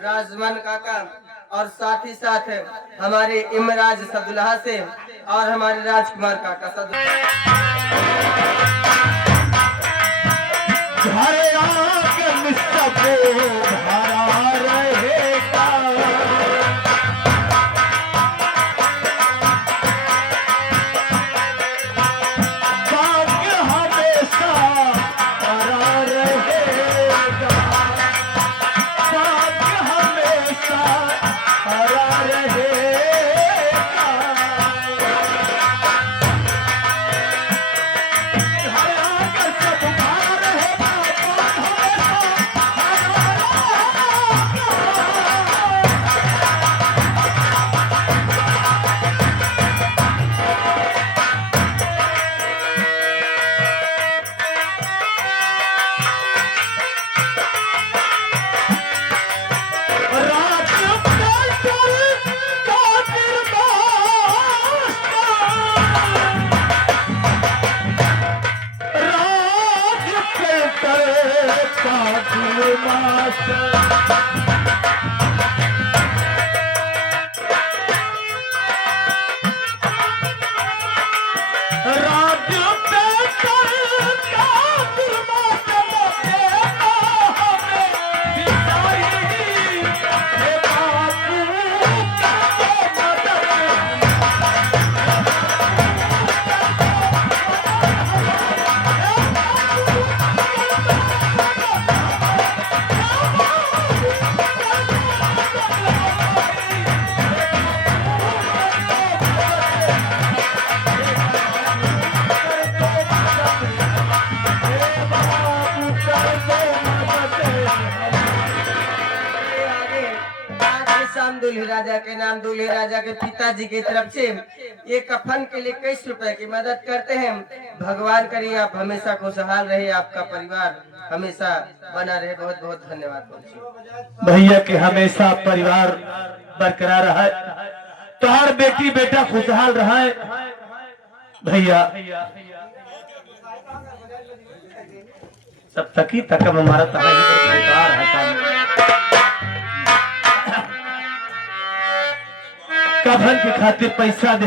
राजमन काका और साथ ही साथ हमारे इमराज सदुल्हा से और हमारे राजकुमार काका दूल्हे राजा के नाम दूल्हे राजा के पिताजी की तरफ से ये कफन के लिए 21 रुपए की मदद करते हैं। भगवान करिए आप हमेशा खुशहाल रहे, आपका परिवार हमेशा बना रहे। बहुत बहुत धन्यवाद भैया के हमेशा परिवार बरकरार रहा, तो हर बेटी बेटा खुशहाल रहा है भैया। सब तकी तकम हमारा तहार है कफन की खातिर पैसा दे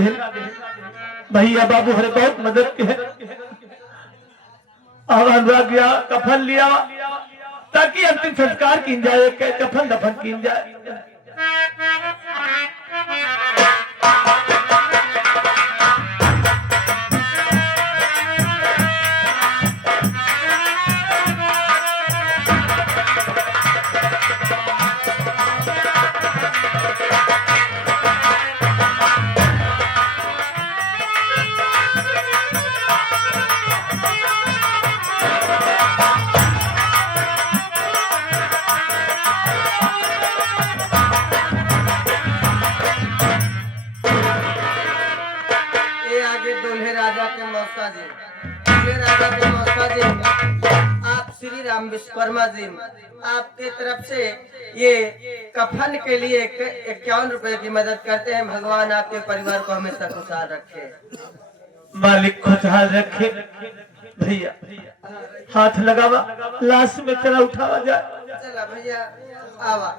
भैया बाबू हरे बहुत मदद के और अनुराग गया कफन लिया ताकि अंतिम संस्कार की जाए, कफन दफन की जाए। आप श्री राम विश्वकर्मा जी आपके तरफ से ये एक कफन के लिए 51 रुपए की मदद करते हैं। भगवान आपके परिवार को हमेशा खुशहाल रखे। मालिक खुशहाल रखे। भैया हाथ लगावा, लाश में चला उठावा जाए। चला भैया आवा।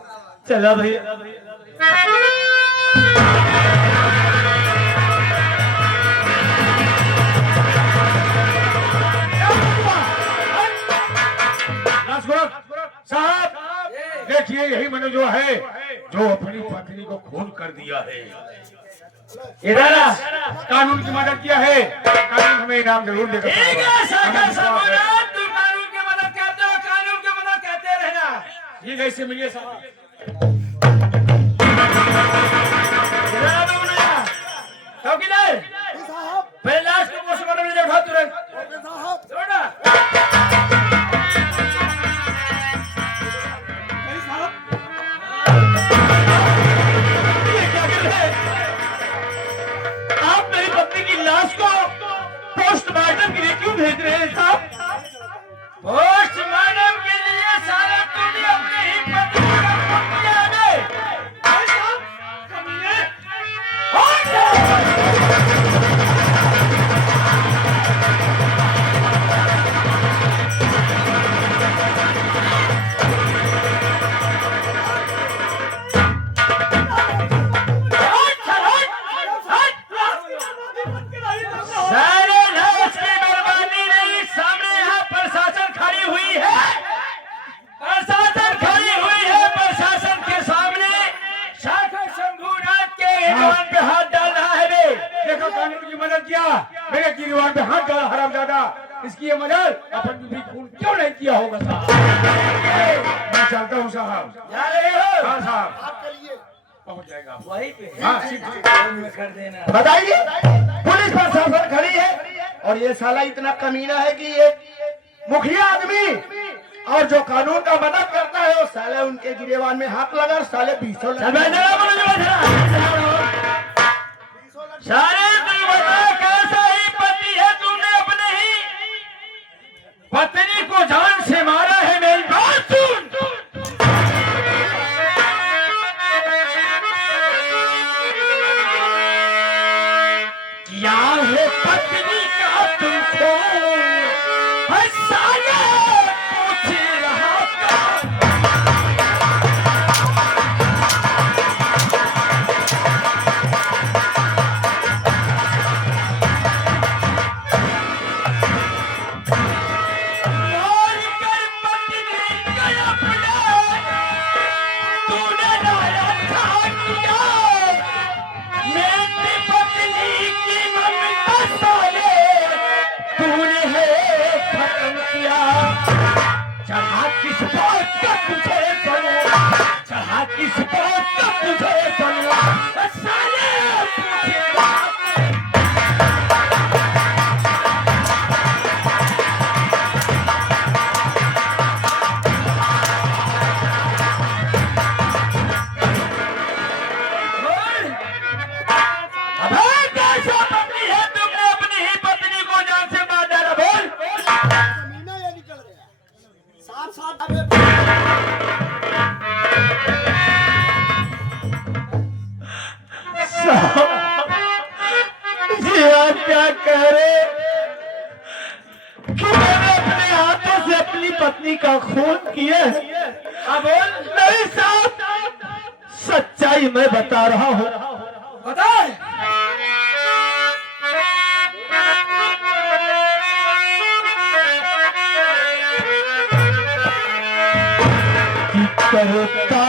चला भैया। साहब देखिए, यही मैंने जो है जो अपनी पत्नी को खून कर दिया है, इधर कानून की मदद किया है, कानून हमें इनाम जरूर देगा। तुम कानून की मदद करते हो, कानून की मदद करते रहना। ठीक है, इससे मिलिए साहब। चौकीदार पहले लाश को पोस्टमार्टम ले जाओ, उठाओ तुरंत। आप मेरी पत्नी की लाश को पोस्टमार्टम के लिए क्यों भेज रहे हैं साहब? पोस्टमार्टम के लिए सारा तुमने अपने ही पत्नी का खून किया है। भाई साहब, कमीने, हट जाओ। सारे लाश की बर्बादी नहीं, सामने यहाँ प्रशासन खड़ी हुई है। प्रशासन खड़ी हुई है। प्रशासन के सामने शाखा शंभूनाथ के गिरवान पे हाथ डाल रहा है। वे देखो, कानून की मदद किया, मेरे गिरवान पे हाथ डाला हरामजादा। इसकी ये मदद अपन भी खून क्यों नहीं किया होगा साहब? मैं चलता हूँ साहब। जा रहे हो? हाँ साहब, पहुँच जाएगा वहीं पे हाँ ठीक ठीक। कर देना। बताइए, पुलिस प्रशासन खड़ी है और ये साला इतना कमीना है कि ये मुखिया आदमी और जो कानून का मदद करता है वो साले उनके गिरेवान में हाथ लगा और साले 20 सारे तुम बताओ, कैसा ही पति है, तुमने अपने ही पत्नी को जान से मारा है। मेरी बात सुन। क्या है पत्नी का तुमको साले पूछ रहा था। क्या कह रहे कि मैंने अपने हाथों से अपनी पत्नी का खून किया है? नहीं साहब, सच्चाई मैं बता रहा हूँ। बताए करता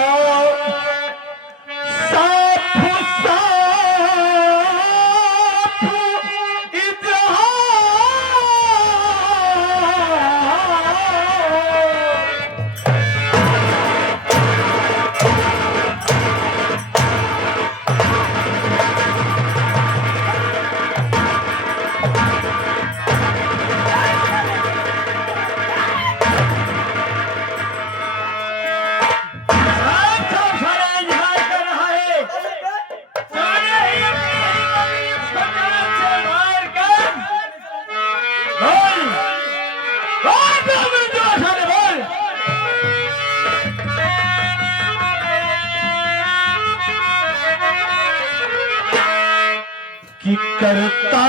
कि करता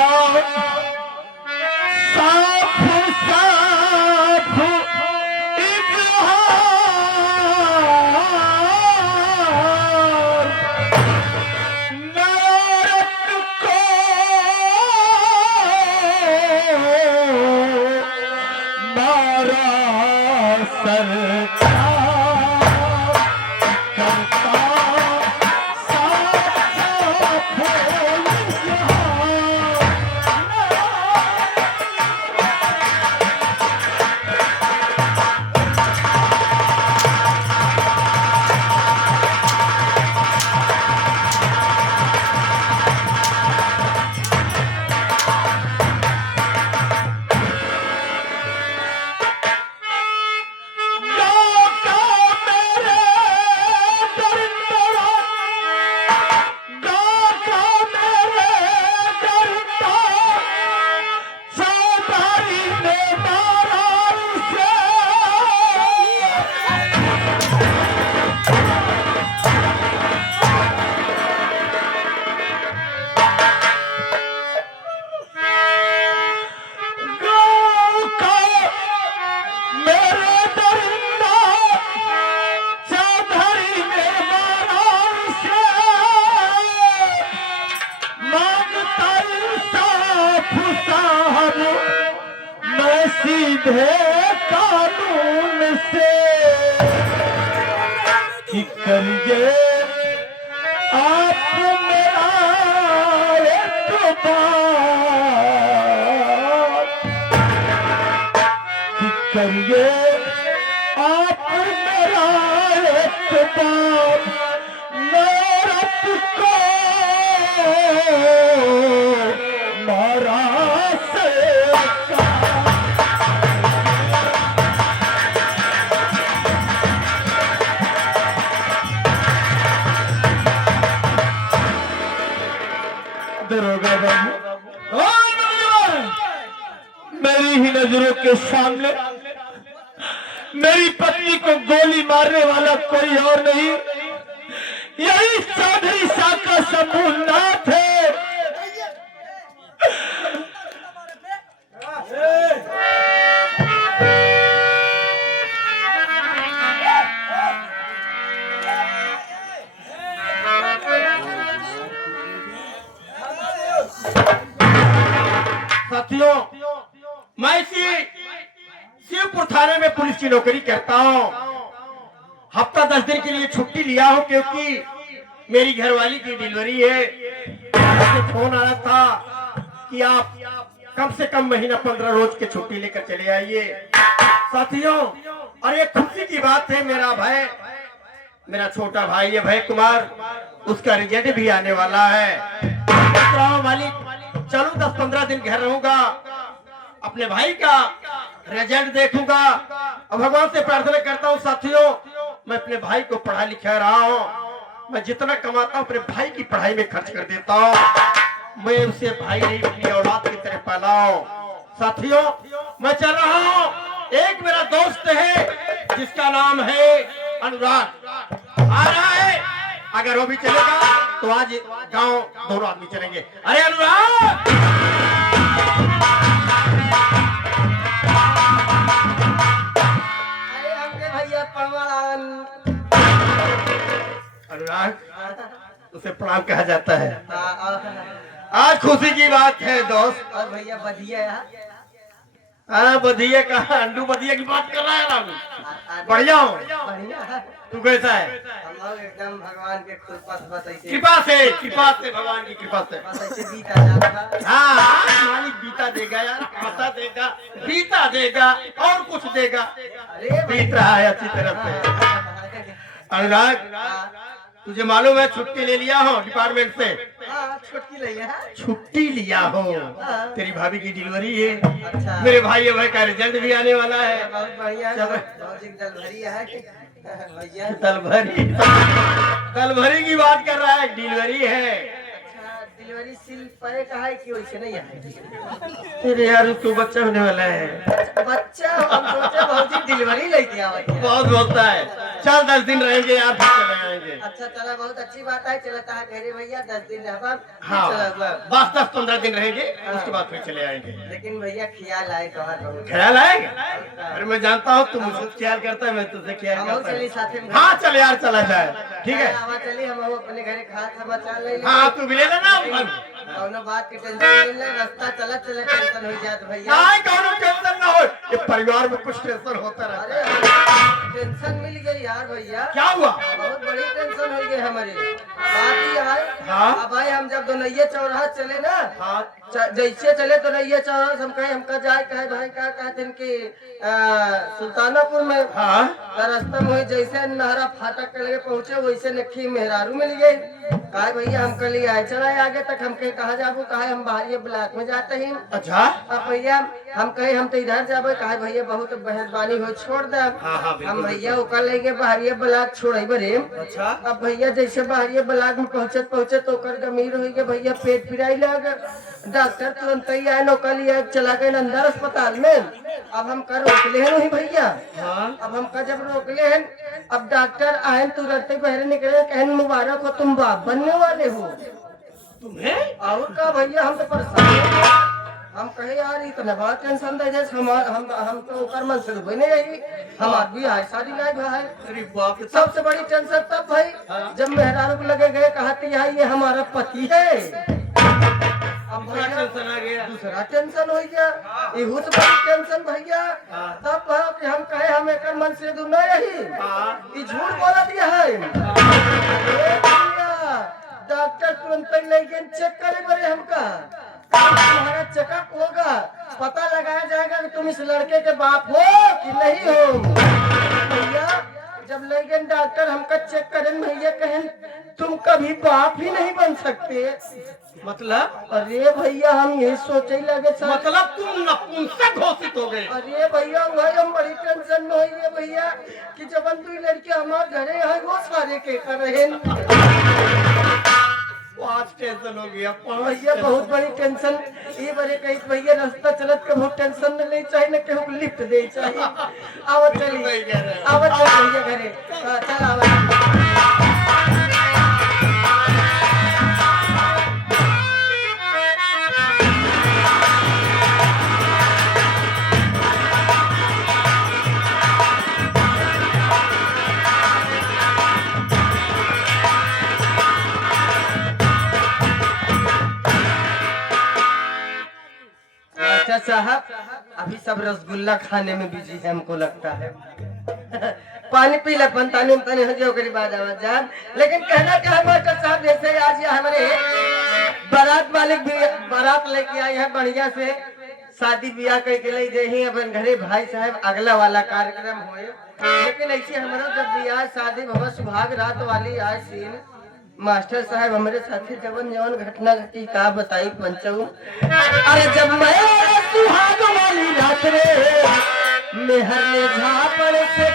साफ साफ इजहार नरक को मारा सरकार करता सीधे कानून से कि करिए आप मेरा एतबार कि करिए आप मेरा एतबार नरक को मारा से दरोगा बाबू मेरी ही नजरों के सामने मेरी पत्नी को गोली मारने वाला कोई और नहीं, यही चौधरी साका शंभूनाथ है। साथियों, मैं शिवपुर थाने में पुलिस की नौकरी करता हूँ। हफ्ता 10 दिन के लिए छुट्टी लिया हूँ क्योंकि मेरी घरवाली की डिलीवरी है। मुझे फोन आया था कि आप कम से कम महीना 15 रोज की छुट्टी लेकर चले आइए। साथियों, और ये खुशी की बात है, मेरा छोटा भाई है भय कुमार, उसका रिजल्ट भी आने वाला है। मालिक चलूं 10-15 दिन घर रहूंगा, अपने भाई का रिजल्ट देखूंगा और भगवान से प्रार्थना करता हूं। साथियों, मैं अपने भाई को पढ़ा लिखा रहा हूं, मैं जितना कमाता हूं अपने भाई की पढ़ाई में खर्च कर देता हूं। मैं उसे भाई नहीं अपनी औलाद की तरह पाला हूं। साथियों, मैं चल रहा हूं। एक मेरा दोस्त है जिसका नाम है अनुराग, आ रहा है। अगर वो भी चलेगा तो आज गांव दोनों आदमी चलेंगे। अरे अनुराग, अरे हमके भैया प्रणाम। अनुराग उसे प्रणाम कहा जाता है। और आज खुशी की बात है दोस्त। भैया बधिया है। हाँ, बधिया कहा, अंडू बधिया की बात कर रहा है ना। बढ़िया हूँ, बढ़िया है। तू कैसा है? हम लोग एकदम भगवान के कृपा से बस ऐसे कृपा से भगवान की कृपा से। बस ऐसे बीता जाता। हाँ, मालिक बीता देगा यार, खाता देगा, बीता देगा और कुछ देगा। अरे बीत रहा है अच्छी तरह से। अनुराग, तुझे मालूम है छुट्टी ले लिया हो डिपार्टमेंट से। छुट्टी ले लिया है। छुट्टी लिया हो, तेरी भाभी की डिलीवरी है। अच्छा, मेरे भाई का रिजल्ट भी आने वाला है। बहुत बढ़िया है। चलो। बहुत एक दल भरी है कि भैया तल भरी की बात कर रहा है, डिलीवरी है। अच्छा, डिलीवरी सिल पे का है कि वैसे नहीं है? तेरे यार तू बच्चा होने वाला है। बच्चा हम सोचे बहुत ही डिलीवरी लेके आवा। बहुत बोलता है। चल 10 दिन रहेंगे यार, फिर चले आएंगे। अच्छा चला, बहुत अच्छी बात है। चलता है कह भैया 10 दिन रहबा, हाँ चला बस 10-15 दिन रहेंगे, उसके बाद फिर चले आएंगे। लेकिन भैया ख्याल आए कहा बहुत। ख्याल आएगा? अरे मैं जानता हूँ तू मुझसे ख्याल करता है, मैं तुझसे ख्याल हम करता चली हूँ। साथे में। हाँ चल यार, चला जाए, ठीक है। आवा चली, हम अपने घरे खास समाचार ले ले। हाँ तू भी ले लेना। कौनो बात की टेंशन नहीं ले, रास्ता चला चले टेंशन हो जात भैया। नहीं कौनो टेंशन ना हो, ये परिवार में कुछ टेंशन होता रहता है। अरे टेंशन मिल गई यार भैया। क्या हुआ? बहुत बड़ी टेंशन हो गई हमारी। बात ये है, हाँ? अब भाई हम जब दोनैया चौराहा चले ना, हाँ जैसे चले तो नैया चौराहा हम कहे हमका जाए कहे भाई क्या कहते हैं कि सुल्तानापुर में। हाँ तो रास्ता में हुई जैसे नहरा फाटक के लगे पहुंचे वैसे नखी मेहरारू मिल गई। कहा भैया हम कल ही आए, चला आगे तक हम कहे कहा जाबू, कहा हम बाहर ब्लॉक में जाते हैं। अच्छा अब भैया हम कहे हम तो इधर जाबे, कहा भैया बहुत मेहरबानी हो छोड़ दे। हाँ हम भैया ओकर लेके बाहरिया ब्लॉक छोड़े बरे। अच्छा अब भैया जैसे बाहरिया ब्लॉक में पहुंचे तो ओकर गंभीर हो गया भैया, पेट फिराई लग। डॉक्टर तुरंत ही आए, नौकर लिया चला गए अंदर अस्पताल में। अब हम कर रोकले हैं नहीं भैया। हाँ अब हम का जब रोकले हैं, अब डॉक्टर आए तुरंत ही बाहर निकले, कहन मुबारक हो तुम बाप बनने वाले हो। तुम्हें? और का भैया हम तो परेशान हो गए। हम कहे यार इतना बड़ा टेंशन दे जैसे हम तो ओकर मन से बने रही, हमार भी है शादी नहीं भाई। अरे बाप रे, सबसे बड़ी टेंशन तब भाई जब मेहरारू को लगे गए, कहा कि यार ये हमारा पति है। अब दूसरा भैया टेंशन आ गया। दूसरा टेंशन हो गया, इहू से बड़ी टेंशन भैया। तब कहा कि हम कहे हम एक मन से दूर नहीं रही, ये झूठ बोला दिया है। अरे भैया, डॉक्टर तुरंत लेके चेक करे बड़े हमका, तुम्हारा चेकअप होगा, पता लगाया जाएगा कि तुम इस लड़के के बाप हो कि नहीं हो। भैया जब ले गए डॉक्टर हमका चेक करें, भैया कहें तुम कभी बाप ही नहीं बन सकते। मतलब? अरे भैया हम यही सोचे ही लगे सर। मतलब तुम नपुंसक घोषित हो गए? अरे भैया वही हम बड़ी टेंशन में हो गए भैया कि जब तू लड़के हमारे घरे है वो सारे के कर रहे हैं। 5 टेंशन हो गया, 5 भैया बहुत बड़ी टेंशन। ये बड़े कहीं भैया रास्ता चलत के बहुत टेंशन न ले चाहिए, न केहू को लिफ्ट दे चाहिए। आवत चलिए आवत भैया घरे चल आवत। अच्छा साहब अभी सब रसगुल्ला खाने में बिजी है हमको लगता है। पानी पी ले पंतानी हो जाओ के बाद आवाज जान। लेकिन कहना क्या है मास्टर साहब, जैसे आज ये हमारे बारात मालिक भी बारात लेके आए हैं बढ़िया से, शादी ब्याह करके ले गए हैं अपन घरे। भाई साहब अगला वाला कार्यक्रम हुए, लेकिन ऐसे हमारा जब ब्याह शादी भवा सुहाग रात वाली आज सीन मास्टर साहब हमारे साथी जवन जवन घटना घटी का बताई पंचऊ। अरे जब मैं सुहाग वाली रात रे मेहर ने झापड़ से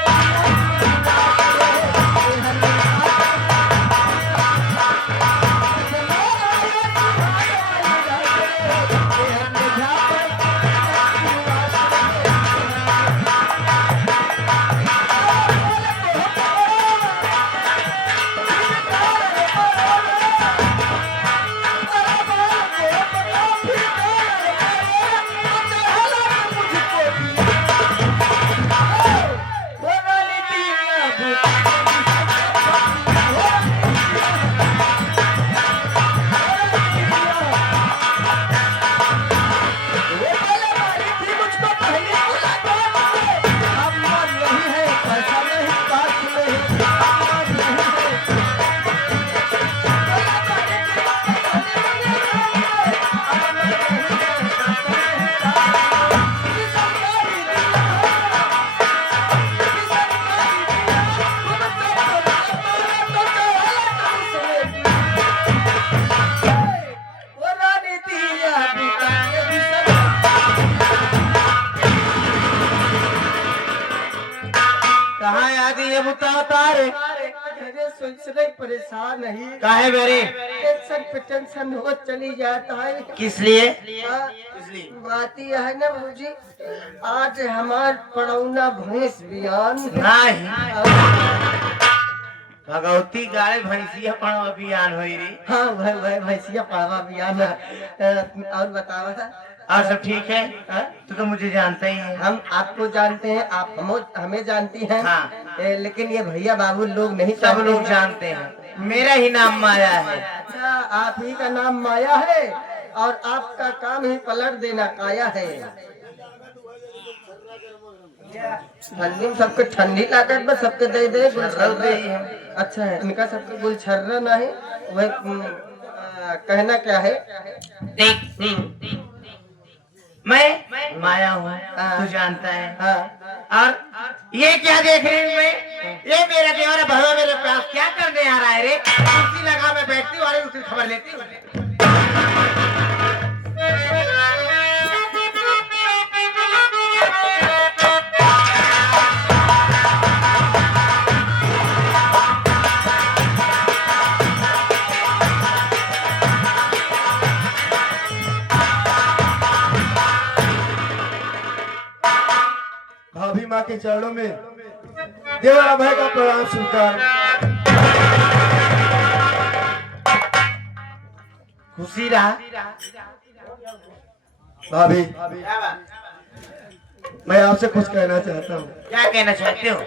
कहाँ याद ये बता रे? सोच रहे परेशान नहीं काहे मेरी? टेंशन पे टेंशन हो चली जाता है। किस लिए? बात यह है ना भूजी, आज हमार पड़ौना भैंस बियान नहीं भगवती गाय भैंसिया पड़वा अभियान हुई रे। हाँ वह भैंसिया पावा बियान। और बतावा था और सब ठीक है? हाँ? तू तो मुझे जानता ही है। हम आपको जानते हैं, आप हमें जानती हैं। हाँ। लेकिन ये भैया बाबू लोग नहीं सब जानते लोग हैं। जानते हैं मेरा ही नाम माया है। अच्छा, आप ही का नाम माया है और आपका काम ही पलट देना काया है। ठंडी में सबके ठंडी लागत बस सबके दे दे गुलछर्रा है। अच्छा है, इनका सबके गुलछर्रा ना है। वह कहना क्या है? देख मैं माया हूँ, हाँ। तू जानता है। हाँ और ये क्या देख रही हूँ मैं? ये मेरा देवर भगवा मेरे पास क्या करने आ रहा है रे? कुर्सी लगा मैं बैठती हूँ और उसकी खबर लेती हूँ। भाभी माँ के चरणों में देवर अभय का प्रणाम स्वीकार। खुशी रहा। भाभी मैं आपसे कुछ कहना चाहता हूँ। क्या कहना चाहते हो?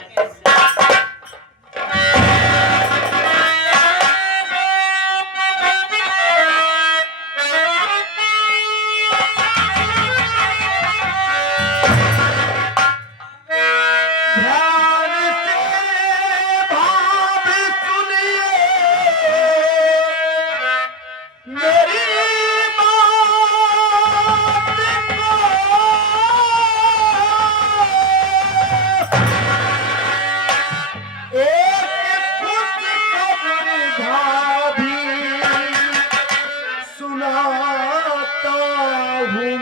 ध्यान से भाभी सुनिए, मेरी बात को। एक खुशखबरी भाभी सुनाता हूँ मैं।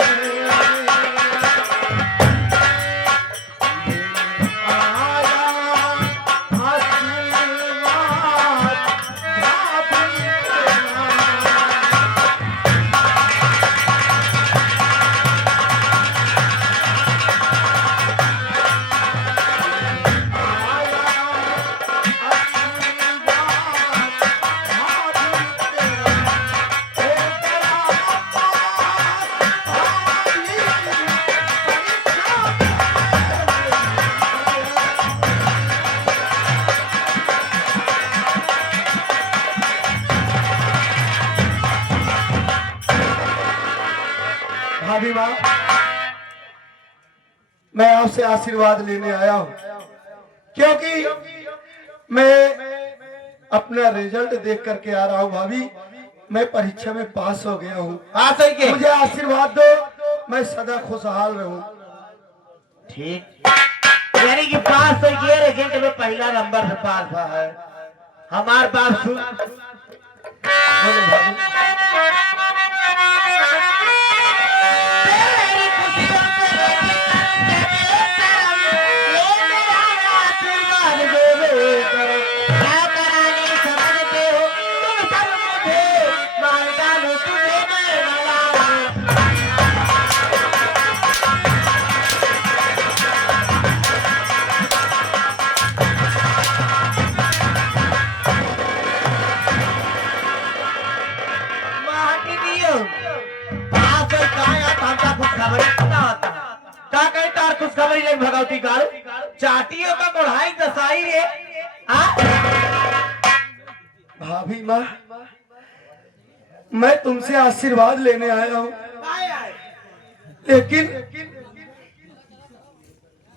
भाभी माँ, मैं आपसे आशीर्वाद लेने आया हूँ क्योंकि मैं अपना रिजल्ट देख करके आ रहा हूँ। भाभी मैं परीक्षा में पास हो गया हूँ। हाँ सही के। मुझे आशीर्वाद दो, मैं सदा खुशहाल रहूं। ठीक, यानी कि पास तो ये रिजल्ट में पहला नंबर से पास हुआ है। हमारे पास बोले भाभी खुशखबरी ले भगवती काल चाटियों का बढ़ाई दसाई रे। भाभी माँ, मैं तुमसे आशीर्वाद लेने आया हूँ, लेकिन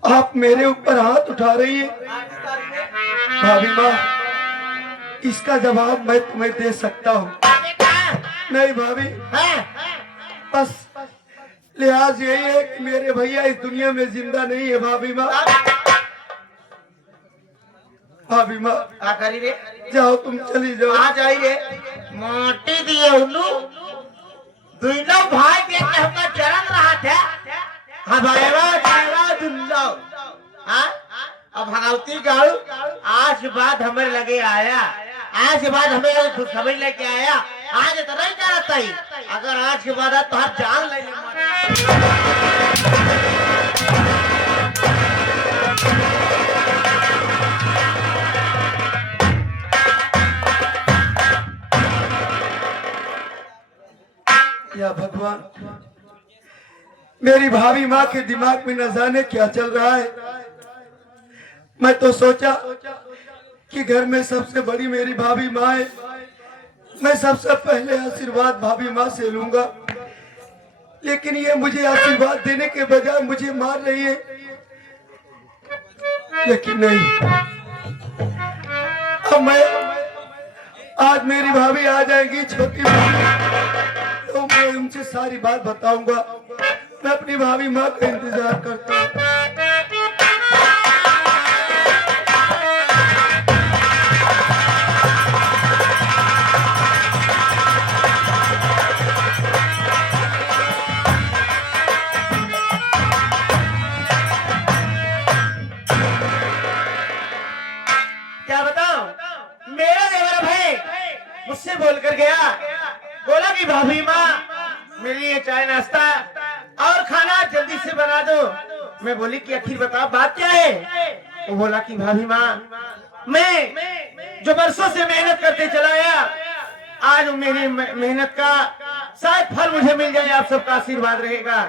आप मेरे ऊपर हाथ उठा रही है। भाभी माँ, इसका जवाब मैं तुम्हें दे सकता हूँ। नहीं भाभी, बस लिहाज यही है कि मेरे भैया इस दुनिया में जिंदा नहीं है। भाभी माँ, भाभी माँ क्या करी रे? जाओ, तुम चली जाओ। आ जाई रे मोटी दिए उल्लू दुइनो भाई देख के हमका चरण रहा था। हाँ भाईवा भाईवा दुल्लो। हाँ अब भगवती गाड़ू आज के बाद हमें लगे आया, आज के बाद हमें खुशखबरी लेके आया। आज इतना ही करता ही, अगर आज के बाद तो हर जान ले या भगवान, मेरी भाभी माँ के दिमाग में न जाने क्या चल रहा है। मैं तो सोचा कि घर में सबसे बड़ी मेरी भाभी माँ है, मैं सबसे पहले आशीर्वाद भाभी माँ से लूंगा, लेकिन ये मुझे आशीर्वाद देने के बजाय मुझे मार रही है। लेकिन नहीं, अब मैं आज मेरी भाभी आ जाएगी, छोटी भाभी, तो मैं उनसे सारी बात बताऊंगा। मैं अपनी भाभी माँ का इंतजार करता हूँ। क्या बताऊं, मेरा देवर भाई मुझसे बोलकर गया, बोला कि भाभी माँ मेरे लिए चाय नाश्ता और खाना जल्दी से बना दो। मैं बोली कि आखिर बताओ बात क्या है। तो बोला कि भाभी माँ, मैं जो बरसों से मेहनत करते चला आया, आज मेरी मेहनत का शायद फल मुझे मिल जाए, आप सबका आशीर्वाद रहेगा।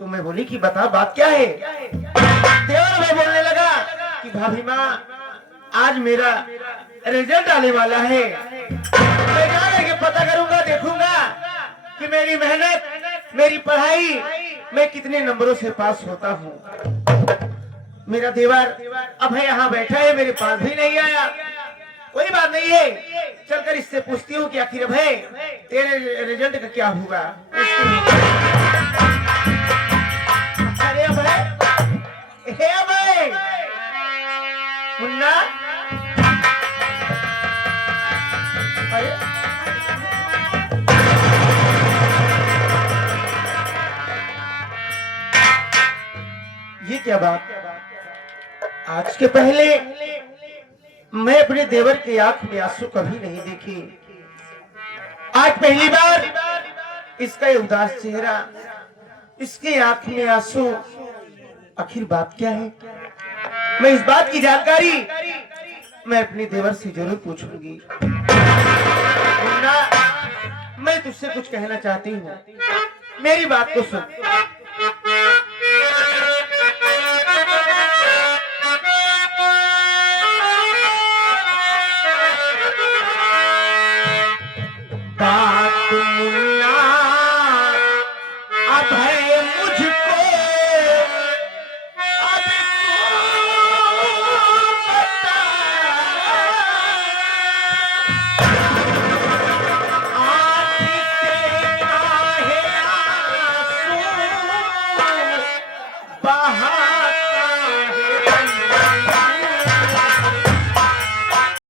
तो मैं बोली कि बताओ बात क्या है। देवर भाई बोलने लगा कि भाभी माँ, आज मेरा रिजल्ट आने वाला है, मैं जाके पता करूंगा, देखूंगा कि मेरी मेहनत, मेरी पढ़ाई, मैं कितने नंबरों से पास होता हूँ। मेरा देवर अब है यहाँ बैठा है, मेरे पास भी नहीं आया। कोई बात नहीं है, चलकर इससे पूछती हूँ कि आखिर भाई तेरे रिजल्ट का क्या हुआ। अरे भाई, हे भाई मुन्ना, अरे ये क्या बात, आज के पहले मैं अपने देवर की आंख में आंसू कभी नहीं देखी, आज पहली बार इसका ये उदास चेहरा, इसकी आंख में आंसू, आखिर बात क्या है। मैं इस बात की जानकारी मैं अपने देवर से जरूर पूछूंगी। मुन्ना, मैं तुझसे कुछ कहना चाहती हूँ, मेरी बात को सुन। बात मुन्ना अब है मुझको, अब तू बता,